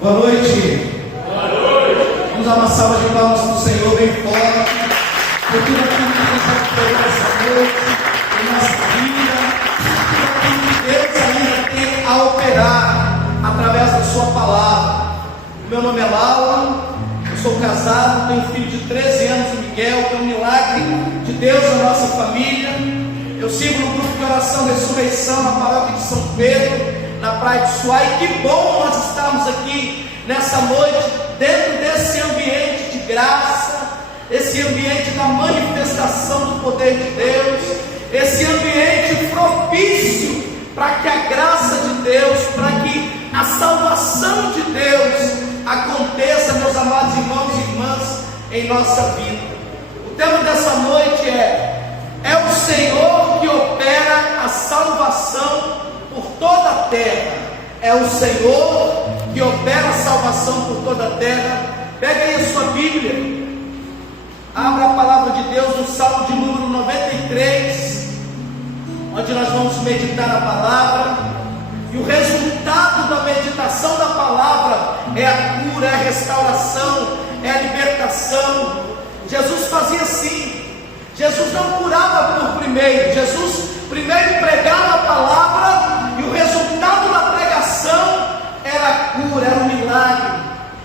Boa noite. Boa noite. Vamos dar uma salva de palmas para o Senhor bem forte, por tudo aquilo que nos ofereceu essa noite, em nossa vida, por aquilo que Deus ainda tem a operar através da sua palavra. Meu nome é Laura, eu sou casado, tenho um filho de 13 anos, o Miguel, que é um milagre de Deus na nossa família. Eu sigo no grupo de oração Ressurreição, na paróquia de São Pedro, na Praia de Suai. Que bom nós estamos aqui nessa noite, dentro desse ambiente de graça, esse ambiente da manifestação do poder de Deus, esse ambiente propício para que a graça de Deus, para que a salvação de Deus aconteça, meus amados irmãos e irmãs, em nossa vida. O tema dessa noite é o Senhor que opera a salvação por toda a terra. É o Senhor que opera a salvação por toda a terra. Pega aí a sua Bíblia, abra a palavra de Deus no Salmo de número 93, onde nós vamos meditar a palavra, e o resultado da meditação da palavra é a cura, é a restauração, é a libertação. Jesus fazia assim. Jesus não curava por primeiro, Jesus primeiro pregava a palavra, e o resultado da pregação era a cura, era o milagre,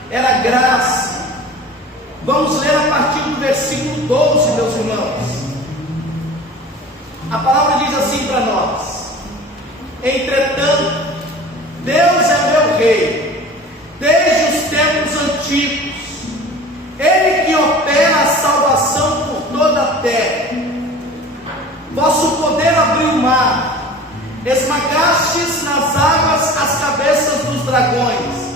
era a graça. Vamos ler a partir do versículo 12, meus irmãos. A palavra diz assim para nós: entretanto, Deus é meu rei, desde os tempos antigos, Ele que opera a salvação por toda a terra. Vosso poder abriu o mar, esmagastes nas águas as cabeças dos dragões,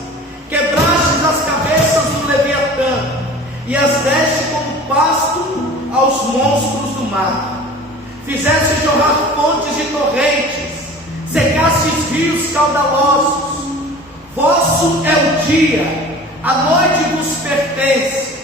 quebrastes as cabeças do Leviatã, e as deste como pasto aos monstros do mar. Fizeste jorrar fontes de torrentes, secastes rios caudalosos. Vosso é o dia, a noite vos pertence.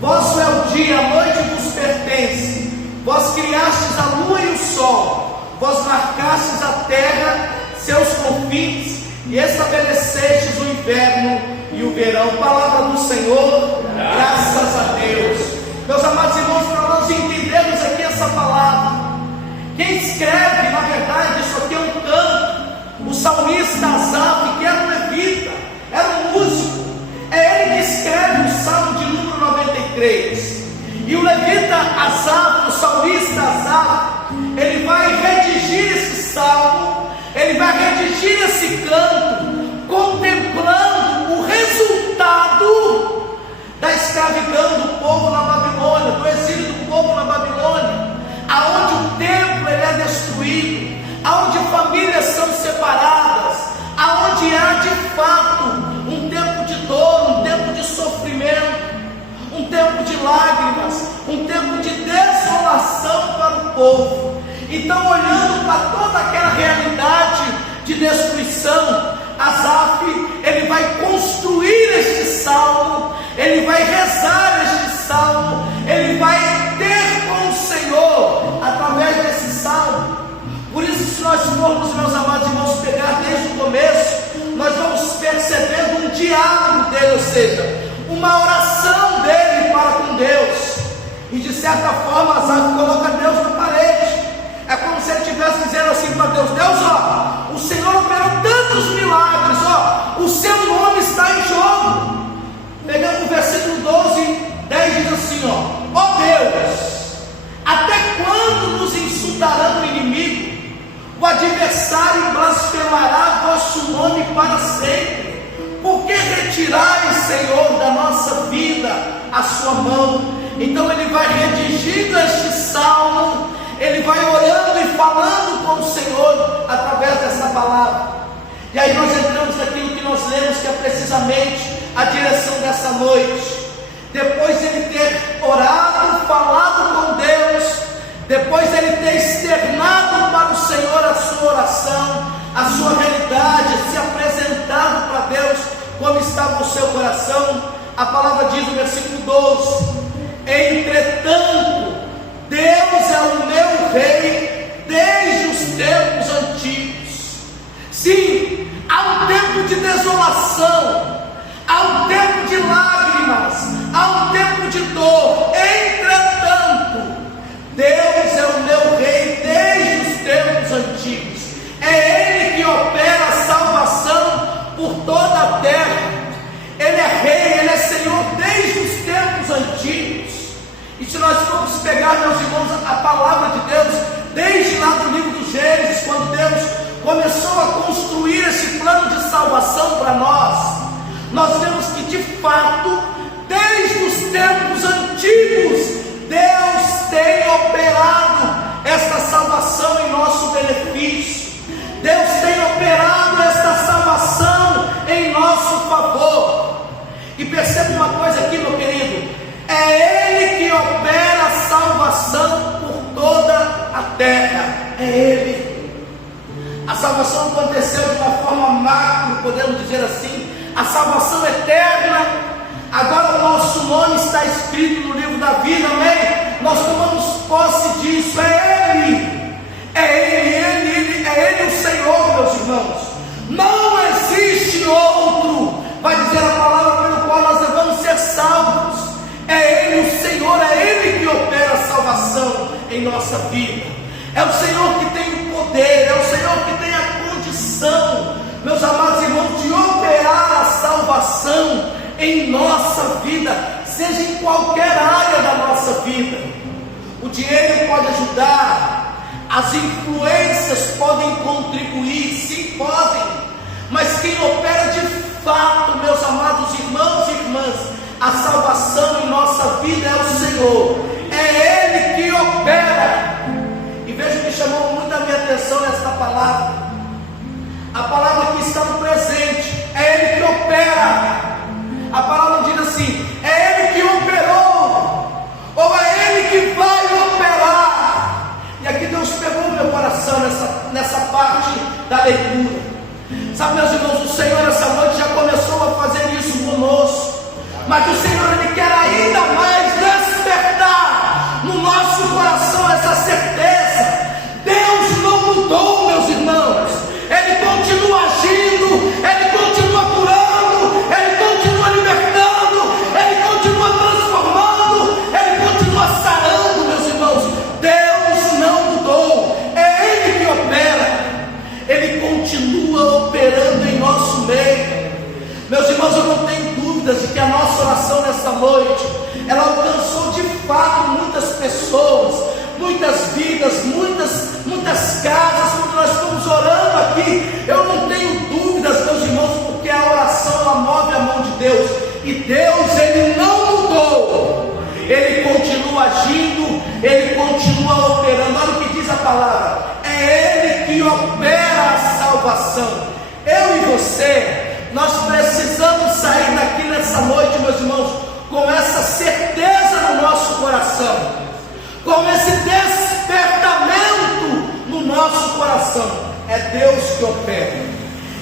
Vosso é o dia, a noite vos pertence. Vós criastes a lua e o sol, vós marcastes a terra, seus confins, e estabelecestes o inverno e o verão. Palavra do Senhor, graças a Deus. Meus amados irmãos, para nós entendermos aqui essa palavra, quem escreve, na verdade, isso aqui é um canto, o salmista Asaf, que era um levita, era um músico, é ele que escreve o Salmo de número 93. E o levita Asaf, o salmista Asaf, ele vai redigir esse salmo, ele vai redigir esse canto, contemplando o resultado da escravidão do povo na Babilônia, do exílio do povo na Babilônia, aonde o templo ele é destruído, aonde famílias são separadas, aonde há de fato um tempo de dor, um tempo de sofrimento, um tempo de lágrimas, um tempo de desolação para o povo. Então, olhando para toda aquela realidade de destruição, Asaf, ele vai construir este salmo, ele vai rezar este salmo, ele vai ter com o Senhor através desse salmo. Por isso, se nós formos, meus amados irmãos, pegar desde o começo, nós vamos percebendo um diálogo dele, ou seja, uma oração dele para com Deus. E de certa forma Asaf coloca Deus na parede. É como se ele estivesse dizendo assim para Deus: Deus, ó, o Senhor operou tantos milagres, ó, o seu nome está em jogo. Pegando o versículo 12, 10 diz assim, ó Deus, até quando nos insultará o inimigo? O adversário blasfemará vosso nome para sempre. Por que retirais, Senhor, da nossa vida a sua mão? Então ele vai redigindo este salmo, ele vai orando e falando com o Senhor através dessa palavra. E aí nós entramos naquilo que nós lemos, que é precisamente a direção dessa noite. Depois de ele ter orado, falado com Deus, depois de ele ter externado para o Senhor a sua oração, a sua realidade, se apresentado para Deus como estava o seu coração, a palavra diz no versículo 12: entretanto, vamos pegar, meus irmãos, a palavra de Deus, desde lá do livro do Gênesis, quando Deus começou a construir esse plano de salvação para nós vemos que de fato, desde os tempos antigos, Deus tem operado esta salvação em nosso benefício. Deus tem operado esta salvação em nosso favor. E perceba uma coisa aqui, meu querido: é Ele que opera a salvação por toda a terra. É Ele. A salvação aconteceu de uma forma macro, podemos dizer assim, a salvação eterna. Agora o nosso nome está escrito no livro da vida, amém? Nós tomamos posse disso. É Ele, é Ele o Senhor, meus irmãos. Não existe outro, vai dizer a palavra, pelo qual nós devemos ser salvos. É Ele o Senhor, é Ele que opera a salvação em nossa vida. É o Senhor que tem o poder, é o Senhor que tem a condição, meus amados irmãos, de operar a salvação em nossa vida, seja em qualquer área da nossa vida. O dinheiro pode ajudar, as influências podem contribuir, sim, podem, mas quem opera de fato, meus amados irmãos e irmãs, a salvação em nossa vida é o Senhor. É Ele que opera. E veja que chamou muito a minha atenção nesta palavra. A palavra que está no presente, é Ele que opera. A palavra diz assim: é Ele que operou, ou é Ele que vai operar. E aqui Deus pegou meu coração nessa parte da leitura. Sabe, meus irmãos, o Senhor essa noite já começou a fazer isso conosco, mas o Senhor Ele quer ainda mais despertar no nosso coração essa certeza. Deus não mudou, meus irmãos. Ele continua agindo, Ele continua curando, Ele continua libertando, Ele continua transformando, Ele continua sarando, meus irmãos. Deus não mudou, é Ele que opera, Ele continua operando em nosso meio. Meus irmãos, eu não tenho dúvidas de que a nossa oração nessa noite, ela alcançou de fato muitas pessoas, muitas vidas, muitas casas. Quando nós estamos orando aqui, eu não tenho dúvidas, meus irmãos, porque a oração ela move a mão de Deus, e Deus Ele não mudou, Ele continua agindo, Ele continua operando. Olha o que diz a palavra: é Ele que opera a salvação. Eu e você, nós precisamos sair daqui nessa noite, meus irmãos, com essa certeza no nosso coração, com esse despertamento no nosso coração. É Deus que opera,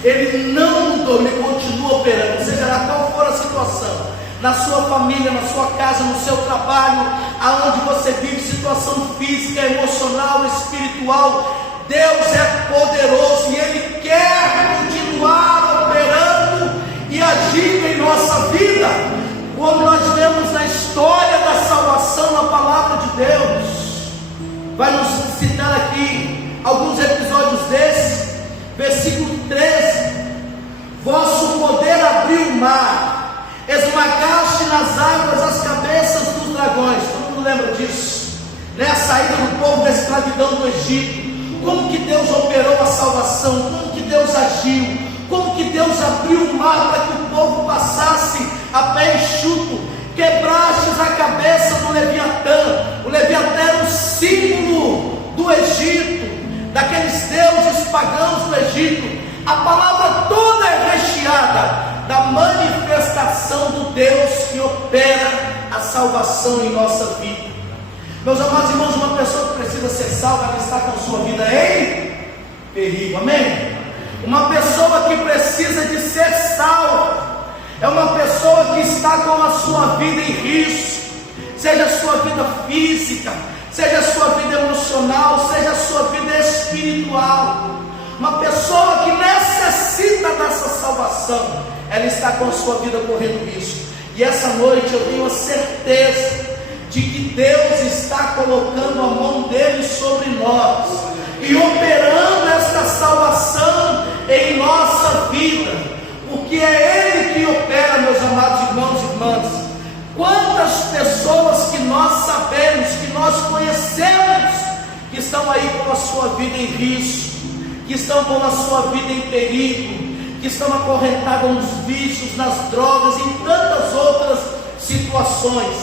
Ele não mudou, Ele continua operando, seja lá qual for a situação, na sua família, na sua casa, no seu trabalho, aonde você vive, situação física, emocional, espiritual. Deus é poderoso e Ele quer continuar operando e agindo em nossa vida. Quando nós vemos na história da salvação, na palavra de Deus, vai nos citar aqui alguns episódios desses. Versículo 13: vosso poder abriu o mar, esmagaste nas águas as cabeças dos dragões. Todo mundo lembra disso, né? A saída do povo da escravidão do Egito. Como que Deus operou a salvação, como que Deus agiu, como que Deus abriu o mar para que o povo passasse a pé enxuto. Quebrastes a cabeça do Leviatã. O Leviatã era o símbolo do Egito, daqueles deuses pagãos do Egito. A palavra toda é recheada da manifestação do Deus que opera a salvação em nossa vida. Meus amados irmãos, uma pessoa que precisa ser salva, ela está com a sua vida em perigo, amém? Uma pessoa que precisa de ser salva é uma pessoa que está com a sua vida em risco, seja a sua vida física, seja a sua vida emocional, seja a sua vida espiritual. Uma pessoa que necessita dessa salvação, ela está com a sua vida correndo risco. E essa noite eu tenho a certeza de que Deus está colocando a mão dele sobre nós e operando esta salvação em nossa vida, porque é Ele que opera, meus amados irmãos e irmãs. Quantas pessoas que nós sabemos, que nós estão aí com a sua vida em risco, que estão com a sua vida em perigo, que estão acorrentados nos vícios, nas drogas e em tantas outras situações,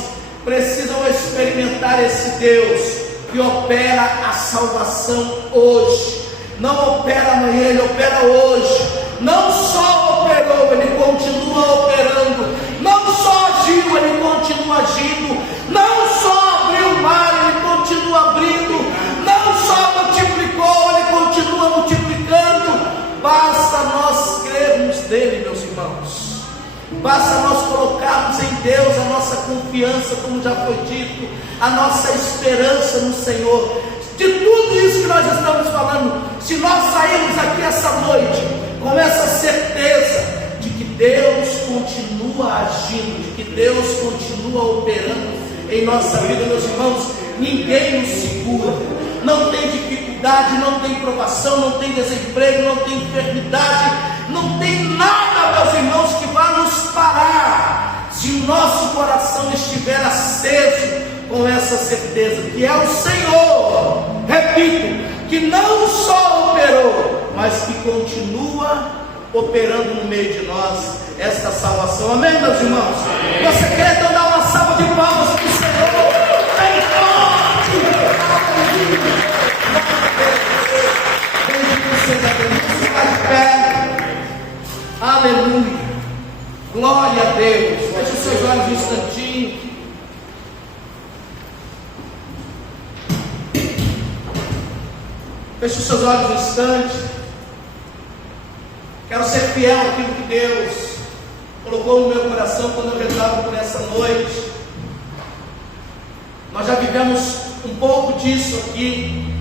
precisam experimentar esse Deus que opera a salvação hoje. Não opera amanhã, Ele opera hoje. Não só operou, Ele continua operando. Não só agiu, Ele continua agindo. Não só abriu o mar, Ele continua abrindo. Não só multiplicou, Ele continua multiplicando. Basta nós crermos nele, meus irmãos. Basta nós colocarmos em Deus a nossa confiança, como já foi dito, a nossa esperança no Senhor. De tudo isso que nós estamos falando, se nós sairmos aqui essa noite com essa certeza de que Deus continua agindo, de que Deus continua operando em nossa vida, meus irmãos, ninguém nos segura. Não tem dificuldade, não tem provação, não tem desemprego, não tem enfermidade, não tem nada, meus irmãos, que vá nos parar, se o nosso coração estiver aceso com essa certeza, que é o Senhor, repito, que não só operou, mas que continua operando no meio de nós esta salvação. Amém, meus irmãos? Você quer então dar uma salva de palmas para o Senhor? Bem forte! Bendito seja Deus. Fica de pé. Aleluia. Glória a Deus. Feche os seus olhos um instantinho. Feche os seus olhos um instante. Quero ser fiel àquilo que Deus colocou no meu coração quando eu rezava por essa noite. Nós já vivemos um pouco disso aqui,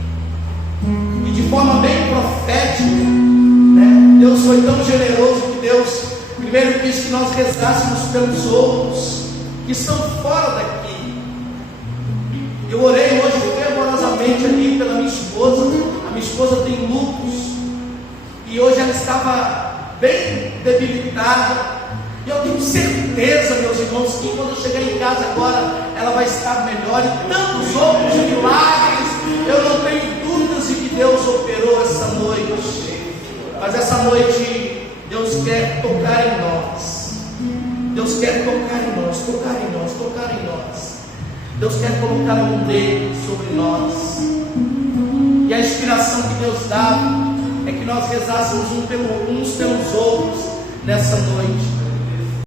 e de forma bem profética, né? Deus foi tão generoso que Deus primeiro quis que nós rezássemos pelos outros que estão fora daqui. Eu orei hoje fervorosamente ali pela minha esposa. A minha esposa tem lúpus e hoje ela estava bem debilitada. E eu tenho certeza, meus irmãos, que quando eu chegar em casa agora, ela vai estar melhor. E tantos outros milagres, eu não tenho dúvidas de que Deus operou essa noite. Mas essa noite, Deus quer tocar em nós. Deus quer tocar em nós, tocar em nós, tocar em nós. Deus quer colocar a mão dele sobre nós. E a inspiração que Deus dá é que nós rezássemos uns pelos outros nessa noite.